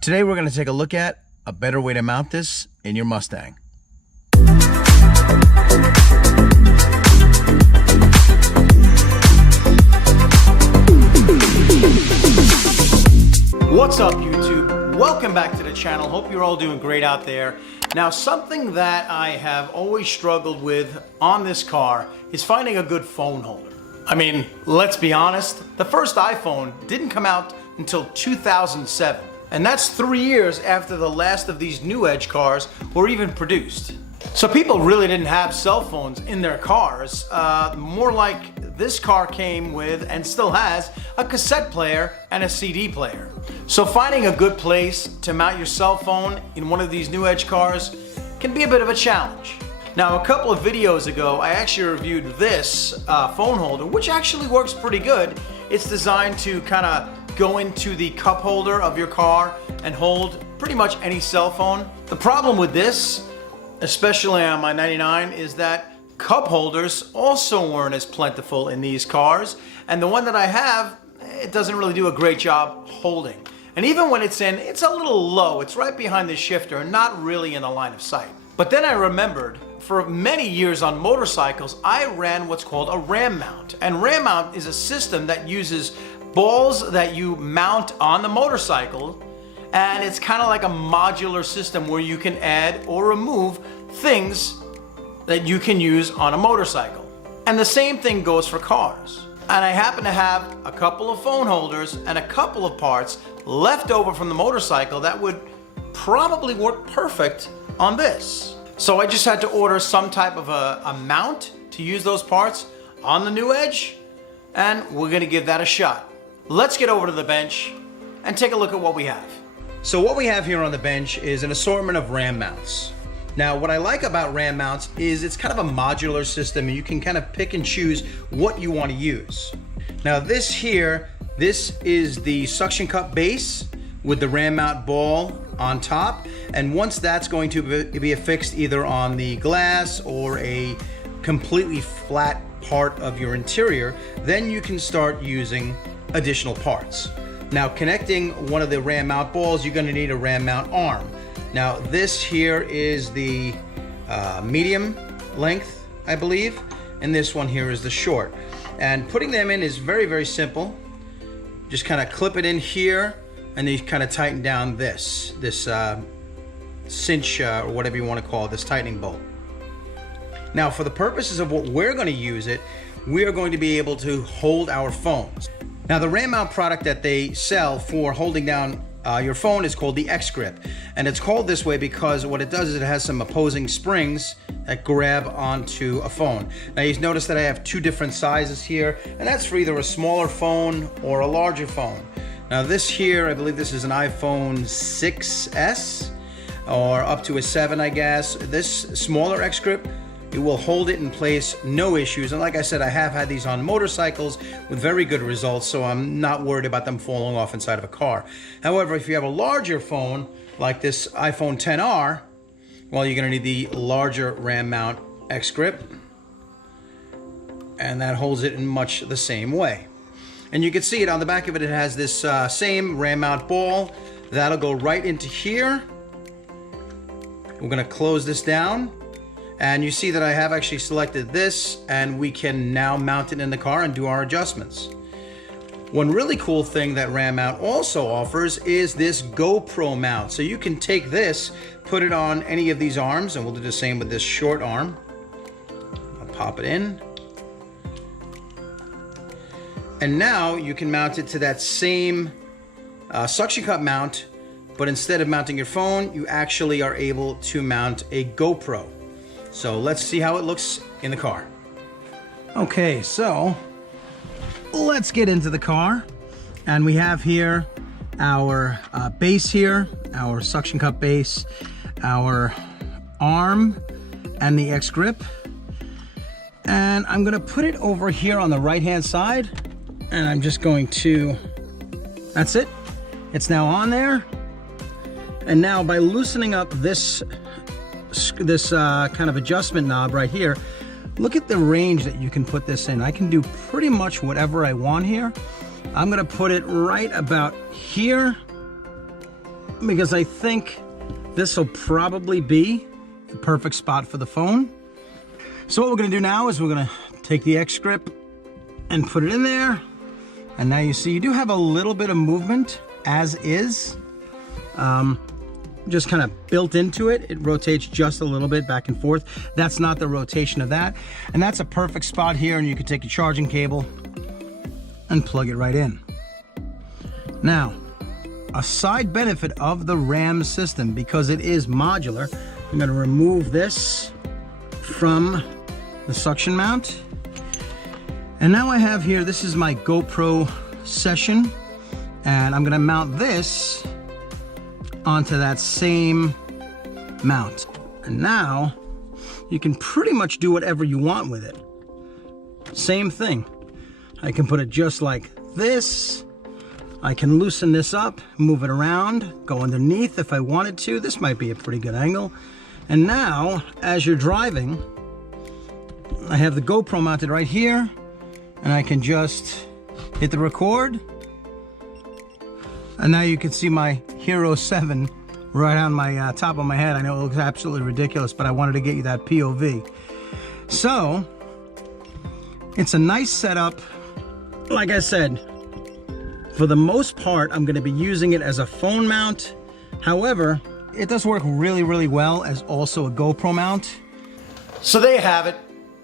Today we're going to take a look at a better way to mount this in your Mustang. What's up, YouTube? Welcome back to the channel. Hope you're all doing great out there. Now, something that I have always struggled with on this car is finding a good phone holder. I mean, let's be honest, the first iPhone didn't come out until 2007. And that's 3 years after the last of these new edge cars were even produced. So people really didn't have cell phones in their cars. More like this car came with, and still has, a cassette player and a CD player. So finding a good place to mount your cell phone in one of these new edge cars can be a bit of a challenge. Now, a couple of videos ago, I actually reviewed this phone holder, which actually works pretty good. It's designed to kind of go into the cup holder of your car and hold pretty much any cell phone. The problem with this, especially on my 99, is that cup holders also weren't as plentiful in these cars, and the one that I have, it doesn't really do a great job holding. And even when it's in, it's a little low. It's right behind the shifter and not really in the line of sight. But then I remembered, for many years on motorcycles, I ran what's called a RAM mount. And RAM mount is a system that uses balls that you mount on the motorcycle, and it's kind of like a modular system where you can add or remove things that you can use on a motorcycle. And the same thing goes for cars. And I happen to have a couple of phone holders and a couple of parts left over from the motorcycle that would probably work perfect on this. So I just had to order some type of a mount to use those parts on the new Edge, and we're gonna give that a shot. Let's get over to the bench and take a look at what we have. So what we have here on the bench is an assortment of RAM mounts. Now, what I like about RAM mounts is it's kind of a modular system, and you can kind of pick and choose what you want to use. Now this here, this is the suction cup base with the RAM mount ball on top, and once that's going to be affixed either on the glass or a completely flat part of your interior, then you can start using additional parts. Now, connecting one of the RAM mount balls, you're going to need a RAM mount arm. Now, this here is the medium length, I believe, and this one here is the short. And putting them in is very, very simple. Just kind of clip it in here, and then you kind of tighten down this cinch or whatever you want to call it, this tightening bolt. Now, for the purposes of what we're going to use it, we are going to be able to hold our phones. Now, the RAM mount product that they sell for holding down your phone is called the X-Grip. And it's called this way because what it does is it has some opposing springs that grab onto a phone. Now, you notice that I have two different sizes here, and that's for either a smaller phone or a larger phone. Now, this here, I believe this is an iPhone 6S or up to a 7, I guess. This smaller X-Grip, it will hold it in place, no issues. And like I said, I have had these on motorcycles with very good results, so I'm not worried about them falling off inside of a car. However, if you have a larger phone, like this iPhone XR, well, you're gonna need the larger RAM mount X-Grip, and that holds it in much the same way. And you can see it on the back of it, it has this same RAM mount ball. That'll go right into here. We're gonna close this down. And you see that I have actually selected this, and we can now mount it in the car and do our adjustments. One really cool thing that RAM mount also offers is this GoPro mount. So you can take this, put it on any of these arms, and we'll do the same with this short arm. I'll pop it in. And now you can mount it to that same suction cup mount, but instead of mounting your phone, you actually are able to mount a GoPro. So let's see how it looks in the car. Okay, so let's get into the car. And we have here our base here, our suction cup base, our arm, and the X-Grip. And I'm gonna put it over here on the right-hand side, and I'm just going to, that's it. It's now on there. And now by loosening up this kind of adjustment knob right here, look at the range that you can put this in. I can do pretty much whatever I want here. I'm gonna put it right about here, because I think this will probably be the perfect spot for the phone. So what we're gonna do now is we're gonna take the X grip and put it in there. And now you see you do have a little bit of movement as is. Just kind of built into it. It rotates just a little bit back and forth. That's not the rotation of that. And that's a perfect spot here, and you can take your charging cable and plug it right in. Now, a side benefit of the RAM system, because it is modular, I'm gonna remove this from the suction mount. And now I have here, this is my GoPro session, and I'm gonna mount this onto that same mount. And now you can pretty much do whatever you want with it. Same thing. I can put it just like this. I can loosen this up, move it around, go underneath if I wanted to. This might be a pretty good angle. And now, as you're driving, I have the GoPro mounted right here, and I can just hit the record. And now you can see my Hero 7 right on my top of my head. I know it looks absolutely ridiculous, but I wanted to get you that POV. So, it's a nice setup. Like I said, for the most part, I'm gonna be using it as a phone mount. However, it does work really, really well as also a GoPro mount. So there you have it.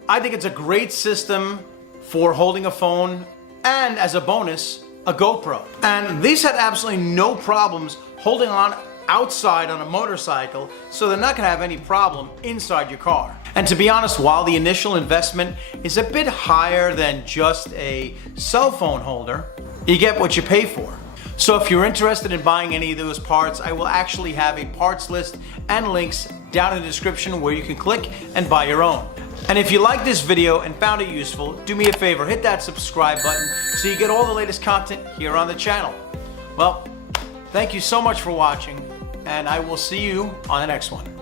I think it's a great system for holding a phone, and as a bonus, a GoPro. And these had absolutely no problems holding on outside on a motorcycle, so they're not gonna have any problem inside your car. And to be honest, while the initial investment is a bit higher than just a cell phone holder, you get what you pay for. So if you're interested in buying any of those parts, I will actually have a parts list and links down in the description where you can click and buy your own. And if you liked this video and found it useful, do me a favor, hit that subscribe button so you get all the latest content here on the channel. Well, thank you so much for watching, and I will see you on the next one.